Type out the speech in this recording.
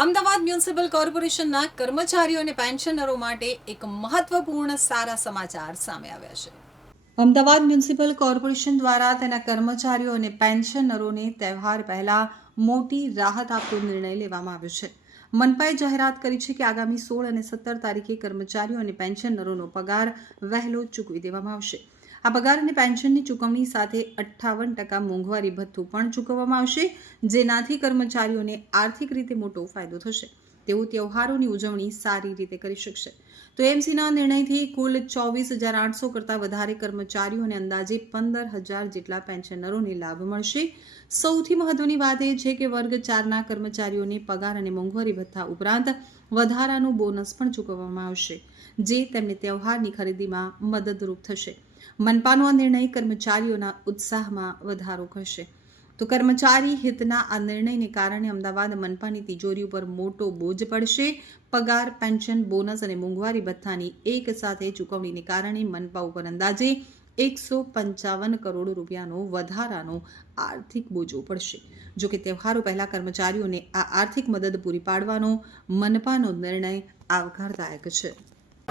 Ahmedabad municipal કોર્પોરેશનના કર્મચારીઓ અને પેન્શનરો માટે એક મહત્વપૂર્ણ સારા સમાચાર સામે આવ્યા છે. અમદાવાદ મ્યુનિસિપલ કોર્પોરેશન દ્વારા તેના કર્મચારીઓ અને પેન્શનરોને તહેવાર પહેલા મોટી રાહત આપતો નિર્ણય લેવામાં આવ્યો છે. મનપાએ જાહેરાત કરી છે કે આગામી સોળ અને સત્તર તારીખે કર્મચારીઓ અને પેન્શનરોનો પગાર વહેલો ચૂકવી દેવામાં આવશે. આ પગાર અને પેન્શનની ચૂકવણી સાથે અઠ્ઠાવન ટકા મોંઘવારી ભથ્થું પણ ચૂકવવામાં આવશે, જેનાથી કર્મચારીઓને આર્થિક રીતે મોટો ફાયદો થશે. તેઓ તહેવારોની ઉજવણી સારી રીતે કરી શકશે. તો એમસીના નિર્ણયથી કુલ ચોવીસ હજાર આઠસો કરતાં વધારે કર્મચારીઓ અને અંદાજે પંદર હજાર જેટલા પેન્શનરોને લાભ મળશે. સૌથી મહત્વની વાત એ છે કે વર્ગ ચારના કર્મચારીઓને પગાર અને મોંઘવારી ભથ્થા ઉપરાંત વધારાનું બોનસ પણ ચૂકવવામાં આવશે, જે તેમને તહેવારની ખરીદીમાં મદદરૂપ થશે. મનપાનો આ નિર્ણય કર્મચારીઓના ઉત્સાહમાં વધારો કરશે. તો કર્મચારી હિતના આ નિર્ણયને કારણે અમદાવાદ મનપાની તિજોરી ઉપર મોટો બોજ પડશે. પગાર, પેન્શન, બોનસ અને મોંઘવારી ભથ્થાની એક સાથે ચૂકવણીને કારણે મનપા ઉપર અંદાજે એકસો પંચાવન કરોડ રૂપિયાનો વધારાનો આર્થિક બોજો પડશે. જો કે તહેવારો પહેલાં કર્મચારીઓને આ આર્થિક મદદ પૂરી પાડવાનો મનપાનો નિર્ણય આવકારદાયક છે.